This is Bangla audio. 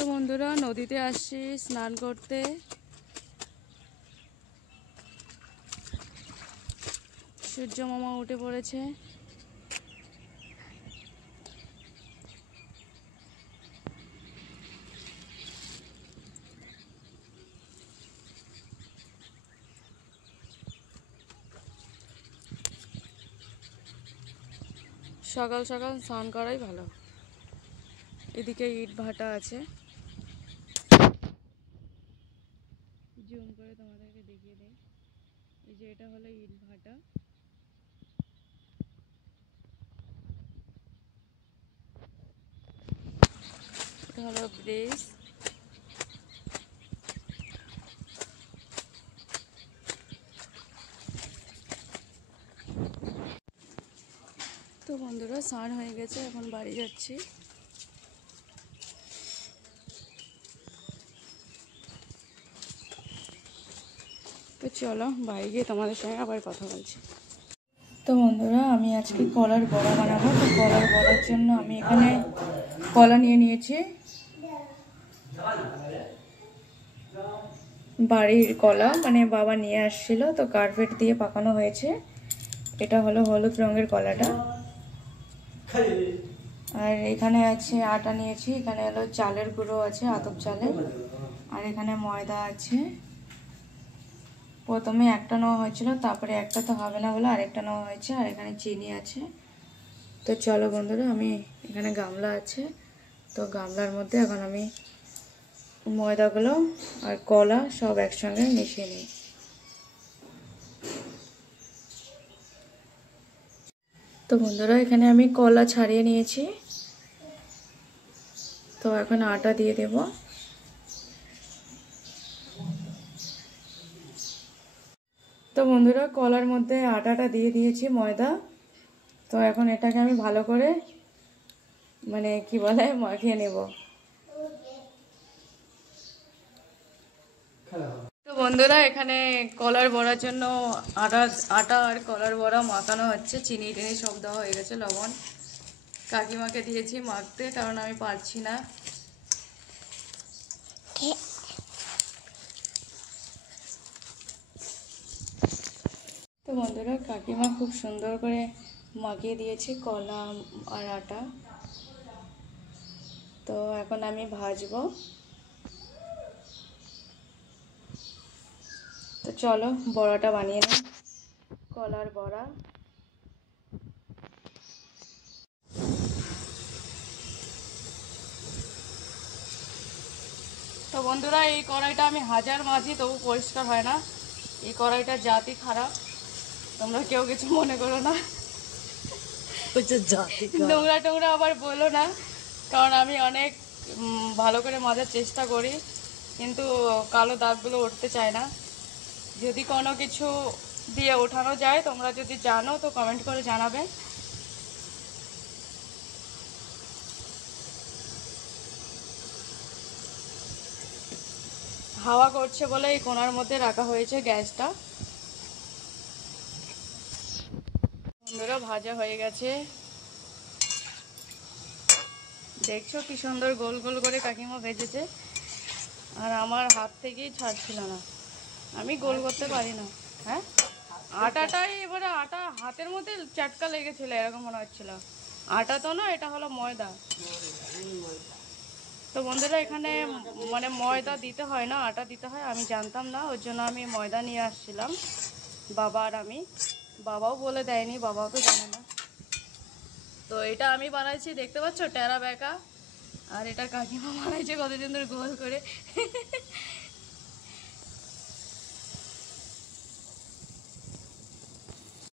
তো বন্ধুরা নদীতে আসছি স্নান করতে। সূর্য মামা উঠে পড়েছে। সকাল সকাল স্নান করাই ভালো। এদিকে ইট ভাটা আছে, জুম করে তোমাদেরকে দেখিয়ে দেই। এই যে এটা হলো ইট ভাটা। এটা হলো ব্রিজ। তো বন্ধুরা স্নান হয়ে গেছে, এখন বাড়ি যাচ্ছি। তো চলো বাড়ি গিয়ে তোমাদের সঙ্গে আবার কথা বলছি। তো বন্ধুরা আমি আজকে কলার বড়া বানাবো। তো কলার বড়ার জন্য আমি এখানে কলা নিয়ে নিয়েছি। বাড়ির কলা, মানে বাবা নিয়ে আসছিল, তো কার্পেট দিয়ে পাকানো হয়েছে। এটা হলো হলুদ রঙের কলাটা। আর এখানে আছে আটা নিয়েছি, এখানে হলো চালের গুঁড়ো আছে, আতপ চালের। আর এখানে ময়দা আছে। প্রথমে একটা নেওয়া হয়েছিল, তারপরে একটা তো হবে না বলে আরেকটা নেওয়া হয়েছে। আর এখানে চিনি আছে। তো চলো বন্ধুরা, আমি এখানে গামলা আছে, তো গামলার মধ্যে এখন আমি ময়দাগুলো আর কলা সব একসঙ্গে মিশিয়ে নিই। তো বন্ধুরা এখানে আমি কলা ছাড়িয়ে নিয়েছি, তো এখন আটা দিয়ে দেব। তো বন্ধুরা কলার মধ্যে আটাটা দিয়ে দিয়েছি, ময়দা। তো এখন এটাকে আমি ভালো করে মানে কি বলে মাখিয়ে নেব। তো বন্ধুরা এখানে কলার বড়ার জন্য আটা আর কলার বড়া মাখানো হচ্ছে। চিনি টিনি সব দেওয়া হয়ে গেছে, লবণ। কাকিমাকে দিয়েছি মাখতে, কারণ আমি পারছি না। তো বন্ধুরা কাকিমা খুব সুন্দর করে মাখিয়ে দিয়েছে কলা আর আটা। তো এখন আমি ভাজবো। তো চলো বড়াটা বানিয়ে নিই, কলার বড়া। তো বন্ধুরা এই কড়াইটা আমি হাজার মাজি তবু পরিষ্কার হয় না। এই কড়াইটার জাতি খারাপ, তোমরা কেউ কিছু মনে করো না। নোংরা টোংরা আবার বলো না, কারণ আমি অনেক ভালো করে মাজার চেষ্টা করি, কিন্তু কালো দাগগুলো উঠতে চায় না। যদি কোনো কিছু দিয়ে ওঠানো যায়, তোমরা যদি জানো তো কমেন্ট করে জানাবে। হাওয়া করছে বলে এই কোণার মধ্যে রাখা হয়েছে গ্যাসটা। বন্ধুরা ভাজা হয়ে গেছে, দেখছো কি সুন্দর গোল গোল করে কাকিমা ভেজেছে। আর আমার হাত থেকেই ছাড়ছিল না, আমি গোল করতে পারি না। হ্যাঁ, আটাটাই এবারে আটা হাতের মধ্যে চাটকা লেগেছিল, এরকম মনে হচ্ছিল। আটা তো না, এটা হলো ময়দা। তো বন্ধুরা এখানে মানে ময়দা দিতে হয় না, আটা দিতে হয়। আমি জানতাম না, ওর জন্য আমি ময়দা নিয়ে আসছিলাম, বাবা আর আমি। বাবাও বলে দেয়নি, বাবাও তো জানে না। তো এটা আমি বানাইছি, দেখতে পাচ্ছ টেরা বেঁকা। আর এটা কাকিমা বানাইছে কত সুন্দর গোল করে।